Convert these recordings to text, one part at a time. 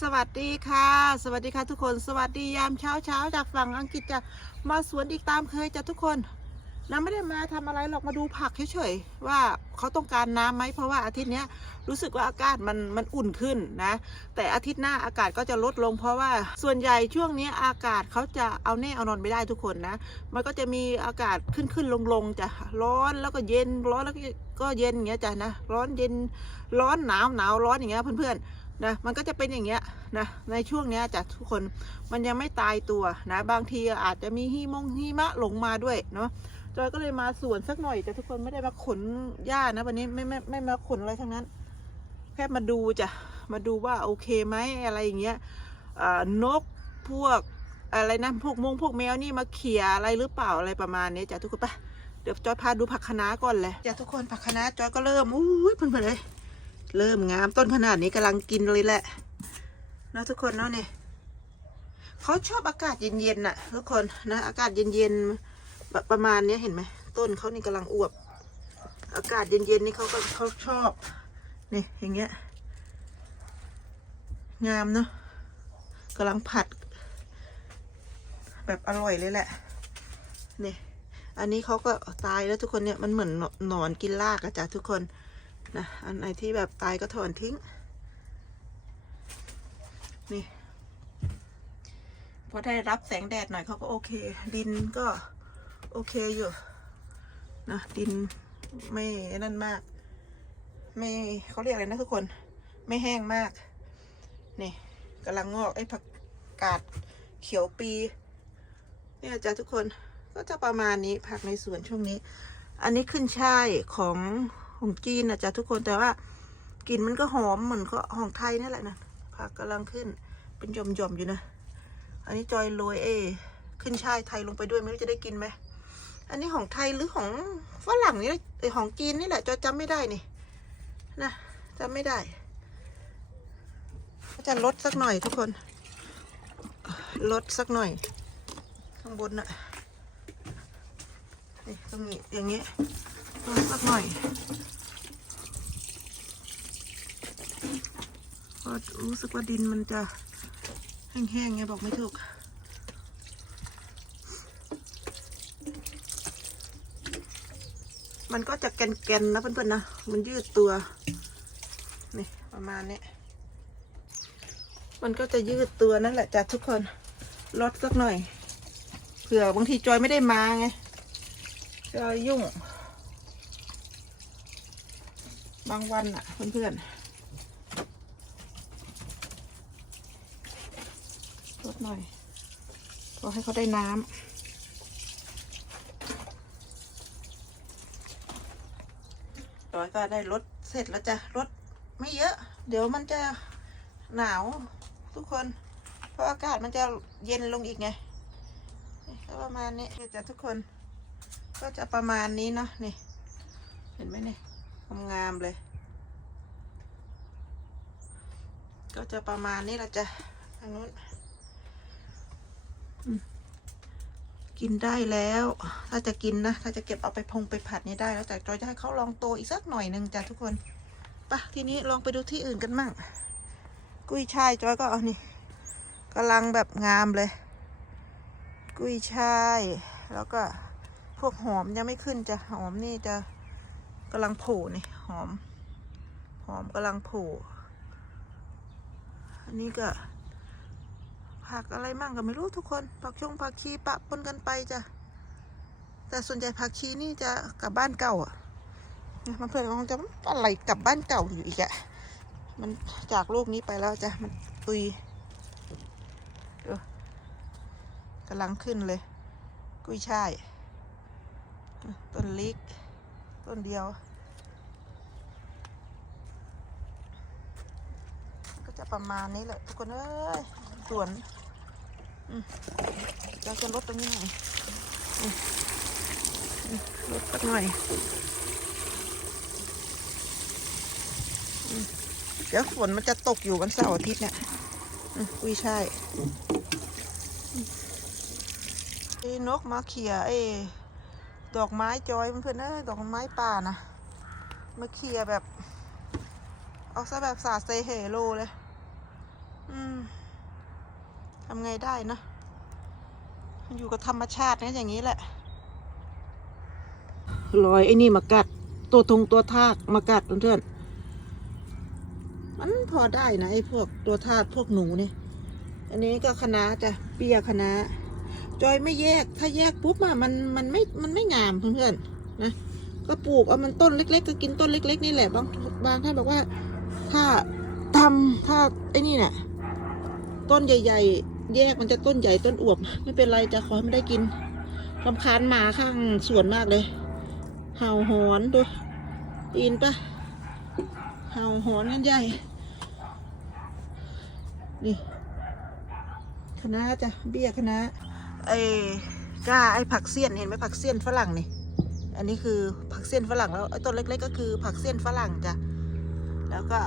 สวัสดีค่ะ สวัสดีค่ะทุกคน สวัสดียามเช้าเช้าจากฝั่งอังกฤษจะมาสวนอีกตามเคยจ้ะทุกคนน้ำไม่ได้มาทำอะไรหรอกมาดูผักเฉยๆว่าเขาต้องการน้ำไหมเพราะว่าอาทิตย์นี้รู้สึกว่าอากาศมันมันอุ่นขึ้นนะ แต่อาทิตย์หน้าอากาศก็จะลดลง เพราะว่าส่วนใหญ่ช่วงนี้อากาศเขาจะเอาแน่เอานอนไม่ได้ทุกคนนะ มันก็จะมีอากาศขึ้นขึ้นลงลงๆจะร้อนแล้วก็เย็นร้อนแล้วก็ก็เย็นอย่างเงี้ยจ้ะนะร้อนเย็นร้อนหนาวหนาวร้อนอย่างเงี้ยเพื่อนๆ นะมันก็จะเป็นอย่างเงี้ยนะในช่วงเนี้ยจากทุกคนมันยังไม่ตายตัวนะบางทีอาจจะมีหิมงหิมะหลงมาด้วยเนาะจอยก็เลยมาสวนสักหน่อย แต่ทุกคนไม่ได้มาขนหญ้านะวันนี้ไม่ไม่ไม่มาขนอะไรทั้งนั้น แค่มาดูจ้ะมาดูว่าโอเคไหมอะไรอย่างเงี้ยนกพวกอะไรนะพวกมงพวกแมวนี่มาเขี่ยอะไรหรือเปล่าอะไรประมาณนี้จ้ะทุกคนไปเดี๋ยวจอยพาดูผักคะน้าก่อนเลยจ้ะทุกคนผักคะน้าจอยก็เริ่มอุ้ยเพื่อนๆเลย เริ่มงามต้นขนาดนี้กำลังกินเลยแหละนะทุกคนเนาะเนี่ยเขาชอบอากาศเย็นๆน่ะ ทุกคนนะอากาศเย็นๆแบบประมาณเนี้ยเห็นไหมต้นเขานี่กำลังอวบ อากาศเย็นๆนี่เขาก็เขาชอบนี่อย่างเงี้ยงามเนาะกำลังผัด แบบอร่อยเลยแหละนี่อันนี้เขาก็ตายแล้วทุกคนเนี่ยมันเหมือนหนอนกินรากอะจ้ะทุกคน นะ อันไหนที่แบบตายก็ถอนทิ้ง นี่ พอได้รับแสงแดดหน่อยเขาก็โอเค ดินก็โอเคอยู่ นะ ดินไม่นั่นมาก ไม่เขาเรียกอะไรนะทุกคน ไม่แห้งมาก นี่กำลังงอกไอ้ผักกาดเขียวปี เนี่ยจ้ะทุกคนก็จะประมาณนี้ผักในสวนช่วงนี้ อันนี้ขึ้นช่ายของ ของจีนนะจ๊ะทุกคนแต่ว่ากลิ่นมันก็หอมเหมือนก็ของไทยนั่นแหละนะผักกำลังขึ้นเป็นหย่อมๆอยู่นะ อันนี้จอยโรยเอ ขึ้นช่ายไทยลงไปด้วยไม่รู้จะได้กินไหมอันนี้ของไทยหรือของฝรั่งนี่ไอของจีนนี่แหละจอยจำไม่ได้นี่นะจำไม่ได้ก็จะลดสักหน่อยทุกคนลดสักหน่อย ข้างบนน่ะนี่ตรงนี้อย่างเงี้ย สักหน่อยก็รู้สึกว่าดินมันจะแห้งๆไงบอกไม่ถูกมันก็จะแกนๆนะเพื่อนๆนะ มันยืดตัว นี่ประมาณนี้ มันก็จะยืดตัวนั่นแหละจ้ะทุกคน ลดสักหน่อย เผื่อบางทีจอยไม่ได้มาไงจอยยุ่ง บางวันอะเพื่อนๆลดหน่อยพอให้เขาได้น้ำจอยก็ได้ลดเสร็จแล้วจะลดไม่เยอะ เดี๋ยวมันจะหนาวทุกคน เพราะอากาศมันจะเย็นลงอีกไงก็ประมาณนี้จะทุกคน ก็จะประมาณนี้เนาะนี่ เห็นไหมเนี่ย งามเลย ก็จะประมาณนี้ละจ้ะทางนู้นกินได้แล้ว ถ้าจะกินนะ ถ้าจะเก็บเอาไปพงไปผัดนี่ได้แล้วแต่จอยจะให้เขาลองโตอีกสักหน่อยหนึ่งจ้ะทุกคนไปะทีนี้ลองไปดูที่อื่นกันมั่งกุ้ยช่ายจอยก็เอานี่กำลังแบบงามเลย กุ้ยช่าย แล้วก็พวกหอมยังไม่ขึ้นจะหอมนี่จะ กำลังโผล่นี่หอม หอมกำลังโผล่อันนี้ก็ ผักอะไรมั่งก็ไม่รู้ทุกคนผักชงผักชีปะปนกันไปจ้ะแต่ส่วนใหญ่ผักชีนี่จะกลับบ้านเก่าอะมันเพื่อนคงจะอะไรกลับบ้านเก่าอยู่อีกอะมันจากโลกนี้ไปแล้วจ้ะมันตุยกำลังขึ้นเลย กุ้ยช่ายต้นลิก ต้นเดียว ก็จะประมาณนี้แหละทุกคนเอ้ยสวนเราจะลดตรงนี้หน่อยลดสักหน่อยเดี๋ยวฝนมันจะตกอยู่กันเสาร์อาทิตย์เนี่ยอุ้ยช่ายไอ้นกมาเขี่ยไอ้ ดอกไม้จอยเพื่อนๆเอ้ยดอกไม้ป่านะมาเขี่ยแบบเอาซะแบบสาดเซเฮโลเลย อืมำไงได้นะอยู่กับธรรมชาตินะอย่างนี้แหละรอยไอ้นี่มากัด ตัวทงตัวทากมากัดเพื่อนๆมันพอได้นะไอ้พวกตัวทากพวกหนูนี่ อันนี้ก็คณะจ้ะเปียคณะ จอยไม่แยก ถ้าแยกปุ๊บอะมันมันไม่มันไม่งามเพื่อนๆนะก็ปลูกเอามันต้นเล็ก ๆ ก็กินต้นเล็ก ๆ นี่แหละบางบางท่านบอกว่า ถ้าทำถ้าไอ้นี่เนี่ยต้นใหญ่ ๆ แยกมันจะต้นใหญ่ต้นอวบ ไม่เป็นไรจะขอให้มันได้กินรำคาญหมาข้างสวนมากเลย เห่าหอนดูได้ยินปะเห่าหอนกันใหญ่นี่คณะจ้ะเบี้ยคณะ ไอ้ก้าไอ้ผักเสี้ยนเห็นไหมผักเสี้ยนฝรั่งนี่อันนี้คือผักเสี้ยนฝรั่งแล้วไอ้ต้นเล็กๆก็คือผักเสี้ยนฝรั่งจ้ะแล้วก็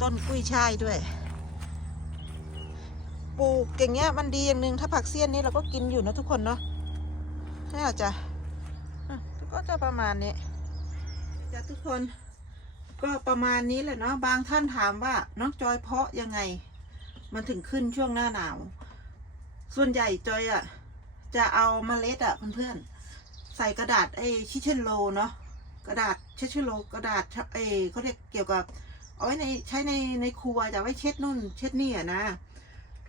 ต้นกุ้ยช่ายด้วยปลูกอย่างเงี้ยมันดีอย่างหนึ่งถ้าผักเสี้ยนนี้เราก็กินอยู่นะทุกคนเนาะนี่จ้ะอะก็จะประมาณนี้จ้ะทุกคนก็ประมาณนี้แหละเนาะบางท่านถามว่าน้องจอยเพาะยังไง มันถึงขึ้นช่วงหน้าหนาว ส่วนใหญ่จอยอะจะเอาเมล็ดอะเพื่อนๆใส่กระดาษไอ้ชิเชนโลเนาะกระดาษเชเชนโลกระดาษไอ้เขาเรียกเกี่ยวกับ เอาไว้ในใช้ในในครัวจะไว้เช็ดนู่น เช็ดนี่อะนะ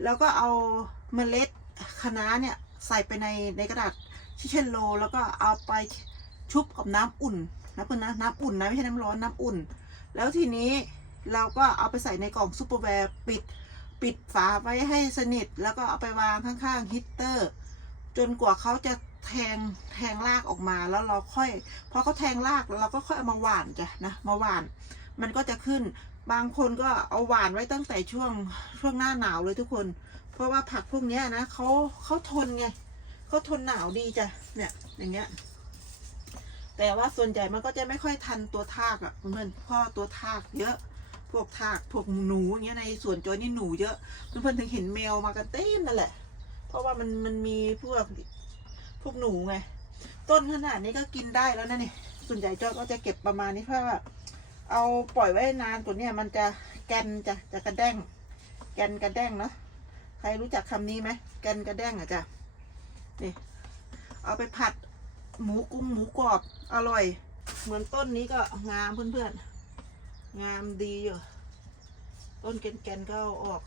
แล้วก็เอาเมล็ดคะน้าเนี่ยใส่ไปในในกระดาษชิเชนโล แล้วก็เอาไปชุบกับน้ำอุ่นนะเพื่อนนะน้ำอุ่นนะไม่ใช่น้ำร้อนน้ำอุ่น แล้วทีนี้เราก็เอาไปใส่ในกล่องซูเปอร์แวร์ปิด ปิดฝาไว้ให้สนิท แล้วก็เอาไปวางข้างๆฮีตเตอร์ จนกว่าเขาจะแทงแทงรากออกมาแล้วเราค่อยพอเขาแทงรากเราก็ค่อยเอามาหว่านจ้ะนะมาหว่าน มันก็จะขึ้นบางคนก็เอาหว่านไว้ตั้งแต่ช่วงช่วงหน้าหนาวเลยทุกคน เพราะว่าผักพวกนี้นะเขาเขาทนไงเขาทนหนาวดีจ้ะเนี่ยอย่างเงี้ยแต่ว่าส่วนใหญ่มันก็จะไม่ค่อยทันตัวทากอะ่ะเพื่อนเพราะตัวทากเยอะ พวกทากพวกหนูอย่างเงี้ยในสวนจอยนี่หนูเยอะเพื่อนๆถึงเห็นแมวมากันเต็มนั่นแหละ เพราะว่ามันมันมีพวกพวกหนูไงต้นขนาดนี้ก็กินได้แล้วนะนี่ส่วนใหญ่จอยก็จะเก็บประมาณนี้เพราะว่าเอาปล่อยไว้นานกว่านี้มันจะแกนจะจะกระแด้ง แกนกระแด้งเนาะใครรู้จักคำนี้ไหมแกนกระแด้งอะจ้ะนี่เอาไปผัดหมูกุ้งหมูกรอบอร่อย เหมือนต้นนี้ก็งามเพื่อนๆ งามดีอยู่ ต้นแกนๆก็เอาออก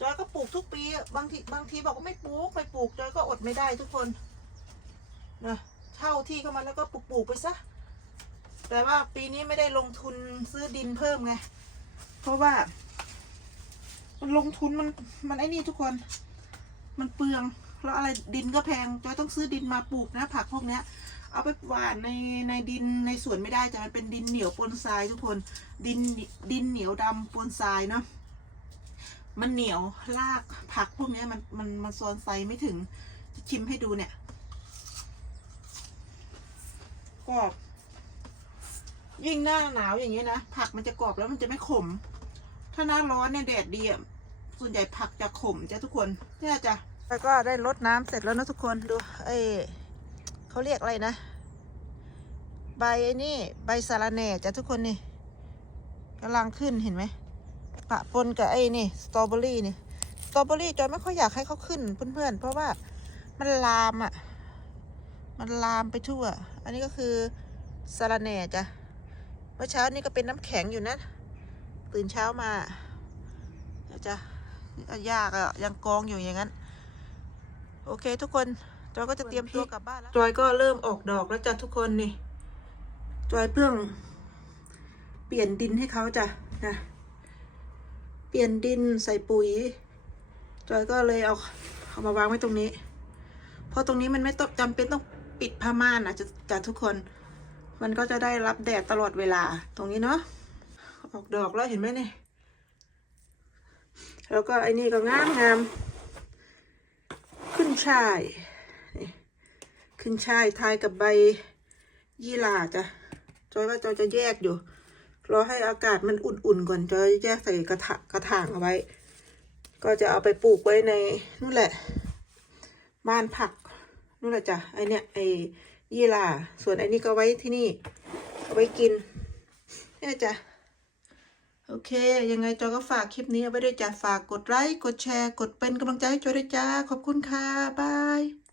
จอยก็ปลูกทุกปีอะบางทีบางทีบอกว่าไม่ปลูกไม่ปลูก จอยก็อดไม่ได้ทุกคนนะเช่าที่เข้ามาแล้วก็ปลูกปลูกไปซะ แต่ว่าปีนี้ไม่ได้ลงทุนซื้อดินเพิ่มไง เพราะว่า มันลงทุนมันมันไอ้นี่ทุกคน มันเปลือง แล้วอะไรดินก็แพง จอยต้องซื้อดินมาปลูกนะ ผักพวกเนี้ย เอาไปหว่านในในดินในสวนไม่ได้จะมันเป็นดินเหนียวปนทรายทุกคนดินดินเหนียวดำปนทรายเนาะมันเหนียวรากผักพวกนี้มันมันมันโซนไซไม่ถึงจะชิมให้ดูเนี่ยกรอบยิ่งหน้าหนาวอย่างนี้นะผักมันจะกรอบแล้วมันจะไม่ขม ถ้าหน้าร้อนเนี่ยแดดดีอะส่วนใหญ่ผักจะขมจ้ะทุกคนเนี่ยจ้ะแล้วก็ได้รดน้ำเสร็จแล้วนะทุกคนดู เอ้ เขาเรียกอะไรนะ ใบไอ้นี่ ใบสาระแหน่จ้ะทุกคนนี่กำลังขึ้นเห็นไหมปะปนกับไอ้นี่สตรอเบอรี่นี่สตรอเบอรี่จอยไม่ค่อยอยากให้เขาขึ้นเพื่อนๆเพราะว่ามันลามอะ มันลามไปทั่ว อันนี้ก็คือสาระแหน่จ้ะเมื่อเช้านี้ก็เป็นน้ำแข็งอยู่นะ ตื่นเช้ามาจะยากอะยังกองอยู่อย่างนั้น โอเคทุกคน จอยก็จะเตรียมตัวกลับบ้านแล้ว จอยก็เริ่มออกดอกแล้วจ้ะทุกคนนี่ จอยเพิ่งเปลี่ยนดินให้เขาจ้ะนะ เปลี่ยนดินใส่ปุ๋ย จอยก็เลยเอาเอามาวางไว้ตรงนี้ เพราะตรงนี้มันไม่ต้องจำเป็นต้องปิดผ้าม่านนะจ,จ้ะทุกคน มันก็จะได้รับแดดตลอดเวลาตรงนี้เนาะ ออกดอกแล้วเห็นไหมเนี่ยแล้วก็ไอ้นี่ก็งามงามขึ้นช่าย ขึ้นช่ายทายกับใบยี่หร่าจ้ะจอยว่าจอยจะแยกอยู่รอให้อากาศมันอุ่นๆก่อนจอยแยกใส่กระถางกระถางเอาไว้ ก็จะเอาไปปลูกไว้ในนู่นแหละ บ้านผักนู่นแหละจ้ะไอเนี้ยไอยี่หร่าส่วนไอนี่ก็ไว้ที่นี่เอาไว้กินเนี่ยจ้ะโอเค ยังไงจอยก็ฝากคลิปนี้เอาไว้ด้วยจ้ะฝากกดไลค์ กดแชร์ กดเป็นกำลังใจให้จอยด้วยจ้า ขอบคุณค่ะ บาย